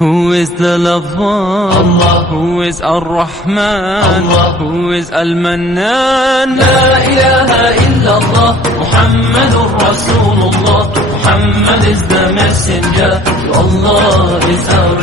Who is the loved one? Allah. Who is Ar-Rahman? Allah. Who is Al-Mannan? La ilaha illallah, Muhammadur Rasulullah. Muhammad is the messenger, to Allah is our